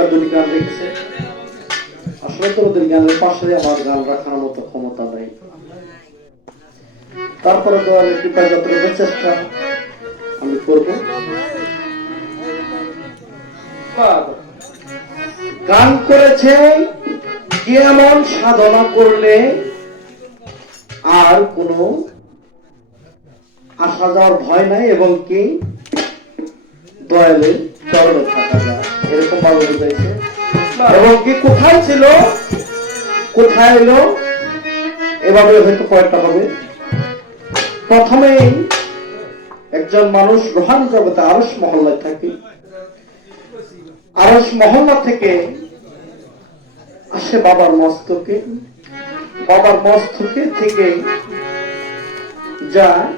একটা দুটি গান রেখেছে। আসলে তো ওদের গানের পাশে আমার গান রাখার মতো ক্ষমতা নেই, তারপরে তো আর কৃপা যতটুকু চেষ্টা আমি করব। গান করেছে কি এমন সাধনা করলে আর কোনো আসা যাওয়ার ভয় নাই এবং কি দয়ালের চরণে থাকা যায়, এরকম ভাবে বুঝাইছে। এবং কি কোথায় ছিল কোথায় এলো এভাবে হয়তো কয়েকটা হবে। প্রথমে একজন মানুষ রোহানি জগতে আরশ মহল্লায় থাকে, আরশ মহল্লা থেকে আসে বাবার মস্তকে, বাবার মস্তকে থেকে যায়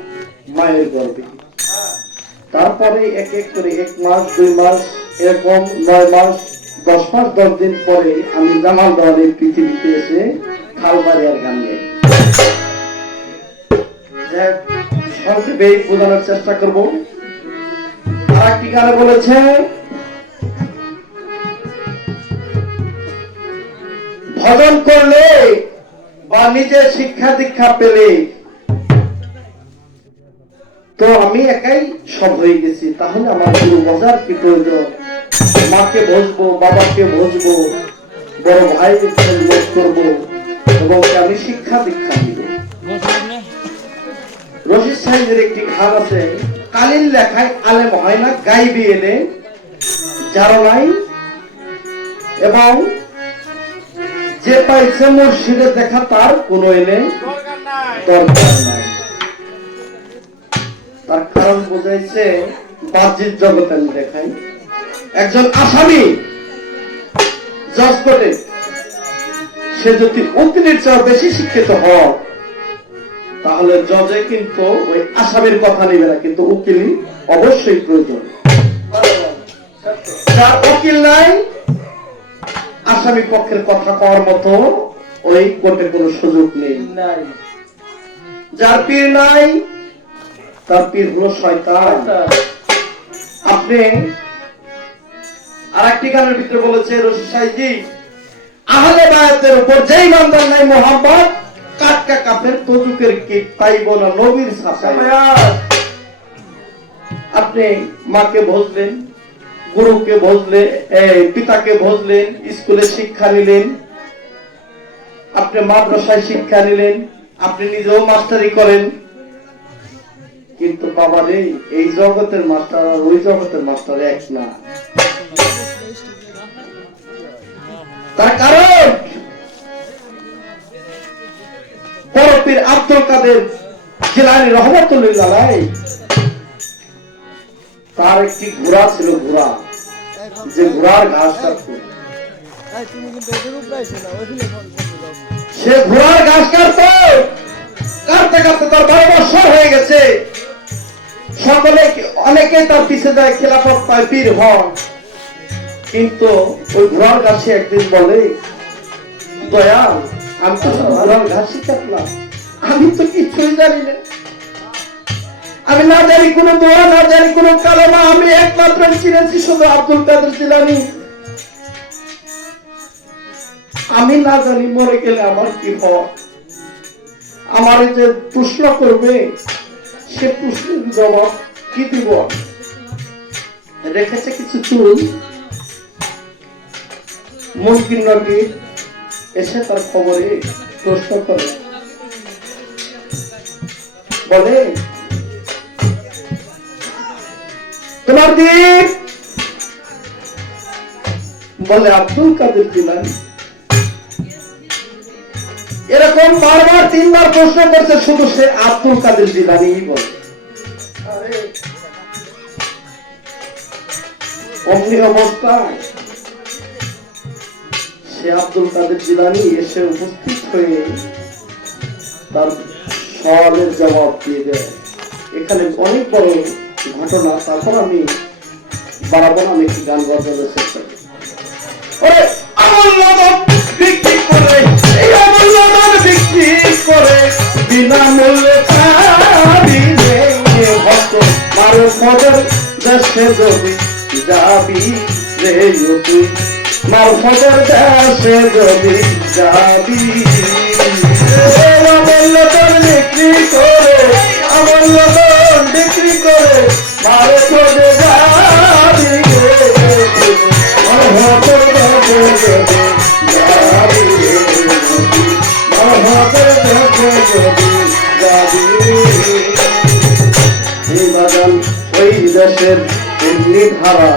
মায়ের গর্ভে। তারপরে এক এক করে 1 মাস 2 মাস এরকম 9 মাস 10 মাস 10 দিন পরে আমি জামাল দেওয়ানের পৃথিবীতে এসে খালবাড়িয়ার গান গাই। সংক্ষেপে বোঝানোর চেষ্টা করব। আর একটি গানে বলেছে ভজন করলে বা নিজের শিক্ষা দীক্ষা পেলে তো আমি একাই সব হয়ে গেছি, তাহলে আমার গুরু বোঝার কি প্রয়োজন? মাকে বুঝবো, বাবাকে বুঝবো, বড় ভাই করবো এবং আমি শিক্ষা দীক্ষা দিব। রশিদ সাহেবের একটি গান আছে, কালির লেখায় আলেম হয় না গাইবি এনে যারা নাই, এবং যে পাইছে মুর্শিদে দেখা তার কোনো এনে দরকার নাই। তার কারণ বোঝাইছে বাহ্যিক জগতে আমি দেখাই একজন আসামি জজ কোর্টে, সে যদি উকিলের চেয়ে বেশি শিক্ষিত হয় তাহলে জজে কিন্তু ওই আসামির কথা নেবে না, কিন্তু উকিল অবশ্যই প্রয়োজন। যার উকিল নাই আসামি পক্ষের কথা কওয়ার মতো ওই কোর্টে কোনো সুযোগ নেই। যার পীর নাই তার পীর হলো শয়তান। আপনি আর একটি গানের ভিতরে বলেছে রশিদ সাহেবজি, আহলে বায়াতের উপর যেই ইমানদার নাই মোহাম্মদ কাটকা কাফের তজুকের কি পাইব না নবীর সাফায়াত। আপনি মাকে বুঝলেন, গুরুকে বুঝলেন, পিতাকে বুঝলেন, স্কুলে শিক্ষা নিলেন, আপনি মাদ্রাসায় শিক্ষা নিলেন, আপনি নিজেও মাস্টারি করেন, কিন্তু বাবারে এই জগতের মাস্টার আর ওই জগতের মাস্টার এক না। তার কারণ বড় পীর আব্দুল কাদের জিলানী রহমাতুল্লাহ আলাইহি তার একটি ঘোড়া ছিল, ঘোড়া যে ঘোড়ার ঘাস কাটতো, সে ঘোড়ার ঘাস কাটতো, কাটতে কাটতে তার 12 বছর হয়ে গেছে। সকলে অনেকে তার পিছে যায়, খেলাফত পায়, পীর হন, কিন্তু ওই ঘোড়ার ঘাসে একদিন বলে, দয়াল আমি তো ঘোড়ার ঘাসই কাটলাম, আমি তো কিছুই জানি না, আমি না জানি কোন দোয়া, না জানি কোন কালেমা, আমি একমাত্র চিনেছি শুধু আব্দুল কাদের জিলানী। আমি না জানি মরে গেলে আমার কি হয়, আমার যে প্রশ্ন করবে সে প্রশ্নের জবাব কি দিব? রেখেছে কিছু চুল। মুনকির নবী এসে তার খবরে প্রশ্ন করে, বলে তোমার দিন? বলে আব্দুল কাদের জিলানী। এরকম বারবার 3 বার প্রশ্ন করছে, শুধু সে আব্দুল কাদের জিলানী বলে। অমনি অবস্থায় সে আব্দুল কাদের জিলানী এসে উপস্থিত হয়ে তার সওয়ালের জবাব দিয়ে দেয়। এখানে অনেক বড় ঘটনা, তারপর আমি বাড়াবো না, আমি একটি গান বাজানোর চেষ্টা করি। বিক্রি করে এই অমূল্যবান বিক্রি করে বিনামূল্যে ভক্ত মারো মদের দেশে যদি যাবি রে তুই মারফতের দেশে যদি যাবি অমূল্য তোর বিক্রি করে অমূল্য তোর বিক্রি করে মারফতে যাবি মারফতের দেশে যদি যাবি মারফতের দেশে যদি যাবি এই বাগান ওই দেশের এমনি ধারা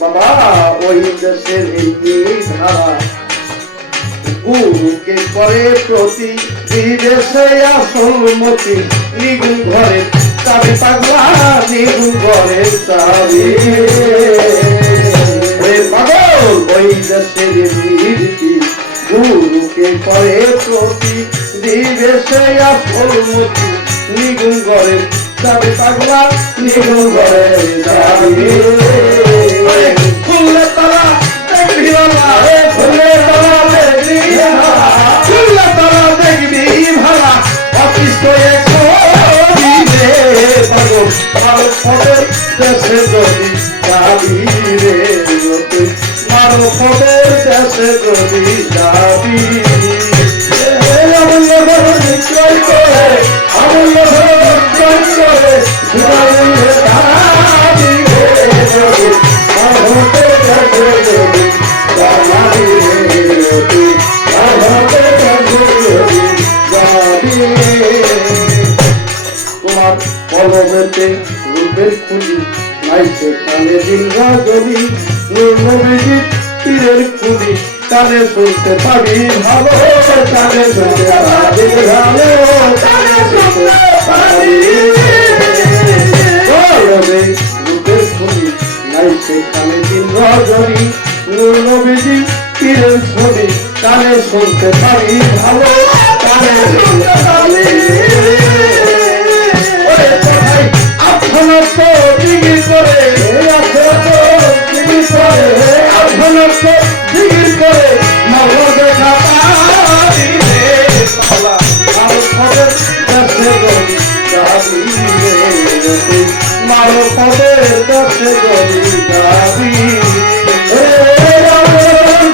বাবা ওই দেশের এমনি ধারা গুরুকে করে প্রতি বিদেশে আসল মতি নিগুণ ঘরে চাবি পাগলা নিগুণ ঘরে চাবি পাগল ওই দেশের এমনি গুরুকে করে প্রতি দিবেশে আসল মতি নিগুণ ঘরে চাবি পাগলা নিগুণ ঘরে চাবি খুললে তারা দেখবি ভালা খুললে তারা দেখবি ভালা খুললে তারা দেখবি ভালা অফিস করে দিবে পাগল ভারত পদের দেশে যদি যাবি রে মারো পদের দেশে যদি যাবি অমূল্য ধর বিক্রয় করে অমূল্য ধর বিক্রয় করে যাবি রে ভারতের দেশে যদি যাবি রে ভারতের দেশে যদি যাবি তোমার কলমেতে রূপের খুঁজি নাই সেখানে দিন রাজনী নবীজি তীরের খুঁজি কানে শুনতে পাবি ভালো কানে শুনতে পাবি ভালো কানে শুনতে পাবি কলমে রূপের খুঁজি নাই সেখানে দিন রাজনী নবীজি তীরের খুঁজি কানে শুনতে পাবি ভালো কানে শুনতে পাবি আপনার জিগির করে আপনার জিগির করে মাল্লা দেখা পাবি রে পালা আর পদের দেশে যদি যাবি রে মার পদের দেশে যদি যাবি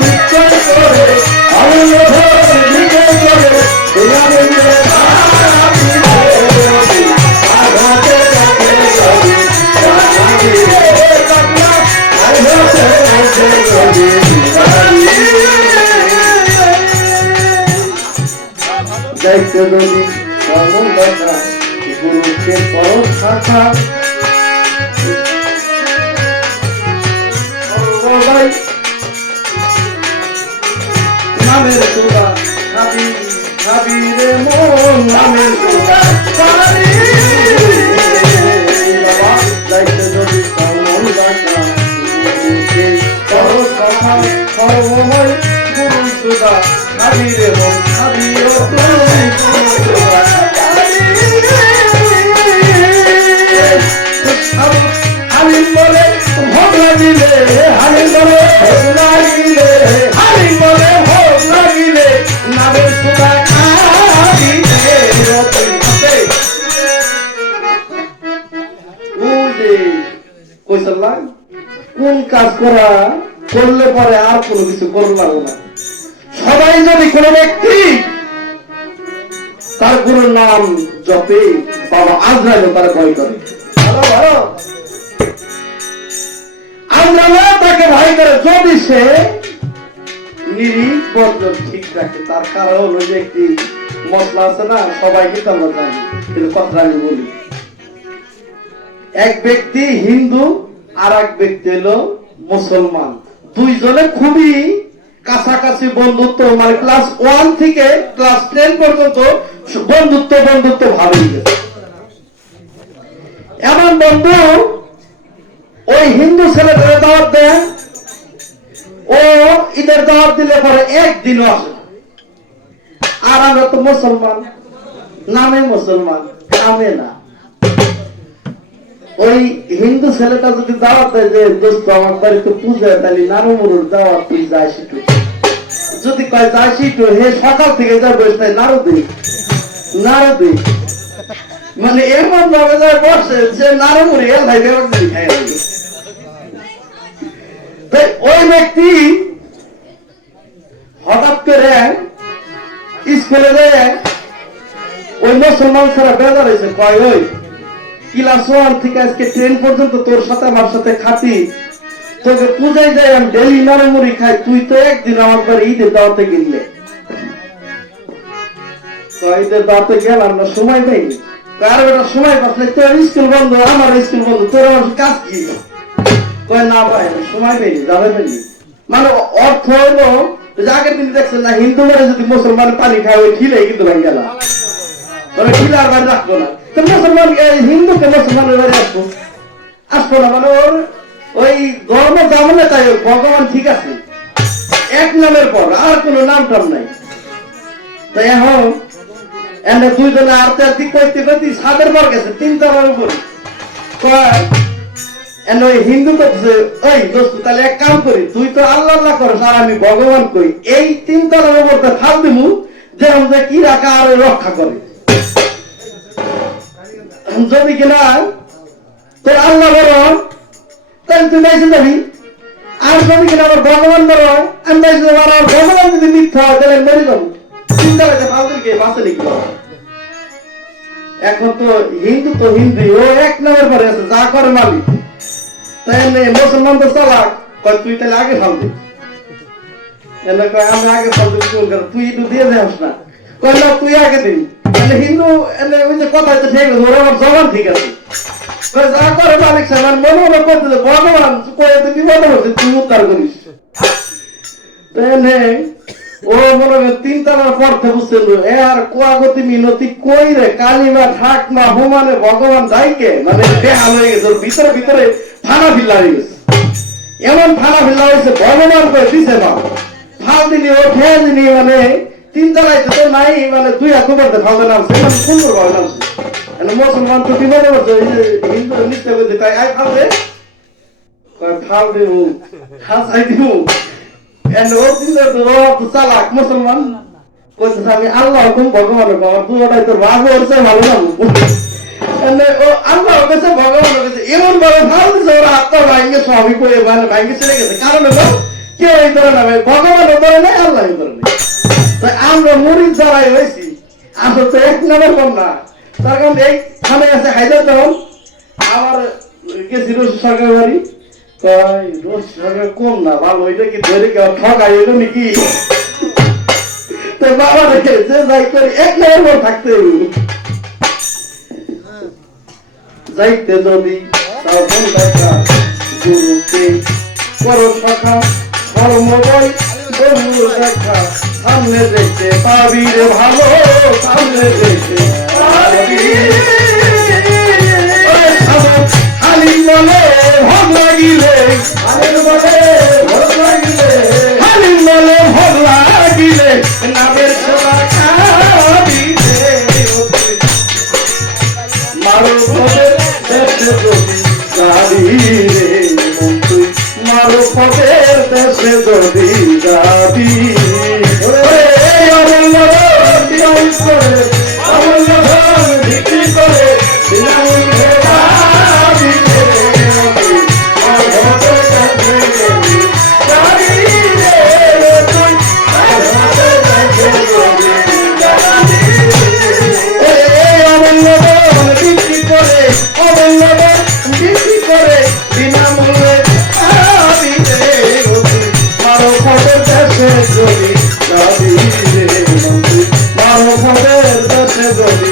বিক্রয় করে অমূল্য ধর বিক্রয় করে যাইতে যদি এমন দেখা গুরুকে পর শাখা নামের সুরা খাবি খাবি রে মন নামের সুরা খাবি বাবা যাইতে যদি এমন দেখা গুরুকে পর শাখা সর্বময় গুরু সুরা খাবি রে মন খাবি ও হালিম বলে ভোগ লাগিলে হালিম বলে ভোগ লাগিলে হালিম বলে ভোগ লাগিলে নামের সুরা খাবিলে কইসাল্লাম কোন কাজ করা করলে পরে আর কোনো কিছু করতে লাগবে না সবাই যদি কোনো ব্যক্তি তার গুরুর নাম জপে বাবা আজরাইল তার ভয় করে আজরাইল তাকে ভয় করে যদি সে নিরিখ বর্জন ঠিক রাখে তার কারণ হলো যে একটি মশলা আছে না সবাই কিন্তু আমরা জানি কিন্তু কথা আমি বলি এক ব্যক্তি হিন্দু আর এক ব্যক্তি হলো মুসলমান দুইজনে খুবই কাছাকাছি বন্ধুত্ব মানে ক্লাস 1 থেকে ক্লাস 10 পর্যন্ত বন্ধুত্ব ভালোই গেছে এমন বন্ধু ওই হিন্দু ছেলেদের দাওয়াত দেন ও ঈদের দাওয়াত দিলে পরে একদিনও আসে আর আমরা তো মুসলমান নামে মুসলমান কামে না ওই হিন্দু ছেলেটা যদি দাওয়াত দেয় যে দোস্ত আমার বাড়িতে পূজা তাহলে নানু মুরুর দাওয়াত তুই যাস একটু যদি কয় যাস একটু হে সকাল থেকে যা বসে নাড়ু দিই মানে এমন ভাবে যায় বসে যে নারমুড়ি এলাই ব্যবস্থা খাই ওই ব্যক্তি হঠাৎ করে স্কুলে যায় ওই মুসলমান ছাড়া বেজার হয়েছে কয় ওই ক্লাস 1 থেকে আজকে 10 পর্যন্ত তোর সাথে আমার সাথে খাতি তোকে পূজায় যাই আমি ডেলি নারমুড়ি খাই তুই তো একদিন আমার পরে ঈদের দাওয়াতে কিনলে ঈদের দাওয়াতে গেলাম না সময় পাইনি কার বেটা সময় পাস নাই তোর স্কুল বন্ধ আমার স্কুল বন্ধ তোর আমার কাজ কি কয় না ভাই সময় পাইনি যাবে পাইনি মানে অর্থ হলো আগের দিন দেখছেন না হিন্দু মানে যদি মুসলমান পানি খায় ওই খিলে কিন্তু ভাই গেল মানে খিলে আর বাড়ি রাখবো না তো মুসলমান হিন্দুকে মুসলমানের বাড়ি আসবো না মানে ওর ওই ধর্ম জামলে তাই ভগবান ঠিক আছে এক নামের পর আর কোন নাম টাম নাই তো এখন এনে দুইজনে আরতে আর্থিক করতে করতে সাদের পর গেছে 3 তলার উপর এনে ওই হিন্দু করছে ওই দোস্ত তাহলে এক কাম করি তুই তো আল্লাহ আল্লাহ করস আর আমি ভগবান কই এই 3 তলার উপর তো ফাল দিমু যে আমাদের কি রাখা আর রক্ষা করে যদি কিনা তোর আল্লাহ বড় তাহলে তুই বাইসে যাবি আর যদি কিনা আমার ভগবান বড় আমি বাইসে যাবো আর ভগবান যদি মিথ্যা হয় তাহলে মরে যাবো চিন্তা করতে ফালতুকে বাঁচে নাকি এখন তো হিন্দু ও এক নামের পরে আছে যা করে মালিক তাহলে মুসলমান তো চালাক কয় তুই তাহলে আগে ফাল দিবি এনে কয় আমি আগে ফাল দিবি তুই একটু দিয়ে যাস না কয় না তুই আগে দিবি তাহলে হিন্দু এনে ওই যে কথা হচ্ছে ঠিক আছে ওরা আমার জবান ঠিক আছে যা করে মালিক সাহেব মনে মনে করতে ভগবান কয়ে তুই বিপদ হচ্ছে তুই উদ্ধার করিস তাহলে ও মনে 3 তলার পড়তে বুঝছিল এ আর কোয়াগতি মিনতি কই রে কালিমা ঠাকমা হুমানে ভগবান দাইকে মানে বেহাল হয়ে গেছে ভিতরে ভিতরে ফানা ফিল্লা হয়ে গেছে এমন ফানা ফিল্লা হয়েছে ভগবান করে দিছে না ফাল দিলি ও ফেল দিলি মানে 3 তলায় তো নাই মানে 2 হাত উপরে ফাল দিলাম সেটা সুন্দর ভাবে নামছে মানে মুসলমান তো বিমানে বলছে হিন্দু নিতে বলতে তাই আই ফাল দে ফাল দিমু খাসাই দিমু এন্ড ও দিলে তো চালাক মুসলমান কইছে আমি আল্লাহ হুকুম ভগবানের বাবা তুই ওটাই তোর বাপ ওরছে ভালো না এন্ড ও আল্লাহ কইছে ভগবান কইছে এমন ভাবে ভালো যে ওরা আত্মা ভাঙ্গে সবই কই মানে ভাঙ্গে চলে গেছে কারণ হলো কেউ এই ধরে না ভগবান ধরে না আল্লাহ ধরে না তাই আমরা মুরিদ যারাই হইছি আমরা তো এক নাম্বার কম না তার কারণ এই খানে আছে হায়দার দাও আমার গেছি রশি সরকার বাড়ি কই রশি সরকার কম না ভালো ওইটা কি ধরে কেউ ঠকাই হইলো নাকি তো বাবা দেখে যে যাই করি এক নাম্বার থাকতে যাইতে যদি তাও কোন দেখা গুরুকে করো সখা ধর্মবই বহু দেখা সামনে দেখতে পাবি রে ভালো সামনে দেখতে পাবি হালিম বলে ভোগ লাগিলে হালিম বলে ভোগ লাগিলে হালিম বলে ভোগ লাগিলে নামের সোনা খাবি রে মারো পদে দেশে যদি গাড়ি রে তুই মারো পদের দেশে যদি গাড়ি অমূল্য বিরাজ করে অমূল্য ধন বিক্রি করে যদি